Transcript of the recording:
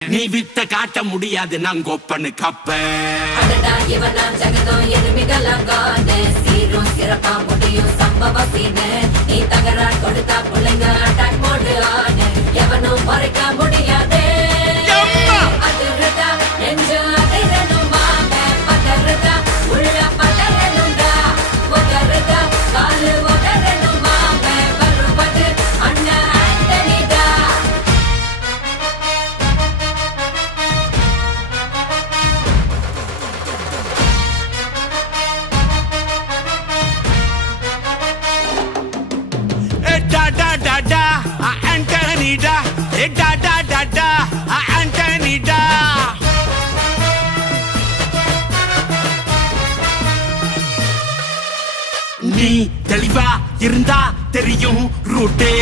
நீ வித்த காட்ட முடியாது நான் கொப்பனு கப்ப சிறப்பா முடியும் சம்பவ சீனு நீ தகரா கொடுத்தா பிள்ளைங்க அட்டாக் மோடு ஆனு எவனும் மறைக்க முடியாது அதிர்றதா நெஞ்சு அதிரணும் வாங்க பதறதா உள்ள பதறணும்டா உதறதா காலு உதறணும் வாங்க வருவது அண்ணன் ஆண்டனிடா ஆண்டனிடா ஆண்டனிடா நீ தெளிவா இருந்தா தெரியும் ரூட்டே